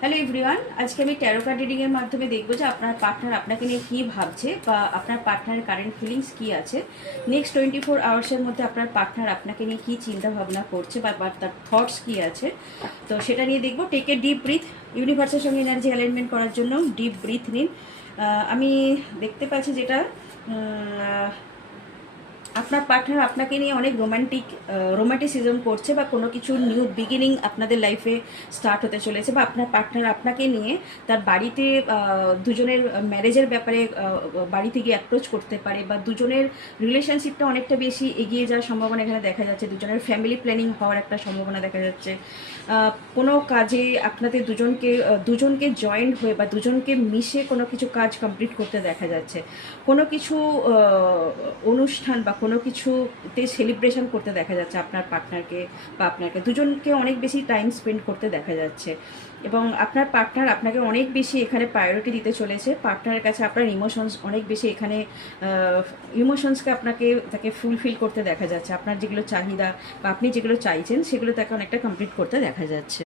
Hello everyone, আজকে আমি taro card reading এর মাধ্যমে দেখবো যে আপনার পার্টনার আপনাকে নিয়ে কী ভাবছে বা আপনার পার্টনারের কারেন্ট ফিলিংস কী আছে। নেক্সট 24 আওয়ার্সের মধ্যে আপনার পার্টনার আপনাকে নিয়ে কী চিন্তা ভাবনা করছে বা তার থটস কী আছে, তো সেটা নিয়ে দেখবো। টেক এ ডিপ ব্রিথ, ইউনিভার্সের সঙ্গে এনার্জি অ্যালাইনমেন্ট করার জন্য ডিপ ব্রিথ নিন। আমি দেখতে পাচ্ছি যেটা আপনার পার্টনার আপনাকে নিয়ে অনেক রোমান্টিসিজম করছে বা কোনো কিছু নিউ বিগিনিং আপনাদের লাইফে স্টার্ট হতে চলেছে, বা আপনার পার্টনার আপনাকে নিয়ে তার বাড়িতে দুজনের ম্যারেজের ব্যাপারে বাড়ি থেকে অ্যাপ্রোচ করতে পারে, বা দুজনের রিলেশনশিপটা অনেকটা বেশি এগিয়ে যাওয়ার সম্ভাবনা এখানে দেখা যাচ্ছে। দুজনের ফ্যামিলি প্ল্যানিং হওয়ার একটা সম্ভাবনা দেখা যাচ্ছে। কোনো কাজে আপনাদের দুজনকে জয়েন্ট হয়ে বা দুজনকে মিশে কোনো কিছু কাজ কমপ্লিট করতে দেখা যাচ্ছে। কোনো কিছু অনুষ্ঠান বা কোনো কিছুতে সেলিব্রেশন করতে দেখা যাচ্ছে আপনার পার্টনারকে, বা আপনাকে দুজনকে অনেক বেশি টাইম স্পেন্ড করতে দেখা যাচ্ছে। এবং আপনার পার্টনার আপনাকে অনেক বেশি এখানে প্রায়োরিটি দিতে চলেছে। পার্টনারের কাছে আপনার ইমোশনস অনেক বেশি এখানে ইমোশনসকে তাকে ফুলফিল করতে দেখা যাচ্ছে। আপনার যেগুলো চাহিদা বা আপনি যেগুলো চাইছেন সেগুলো তাকে অনেকটা কমপ্লিট করতে দেখা যাচ্ছে।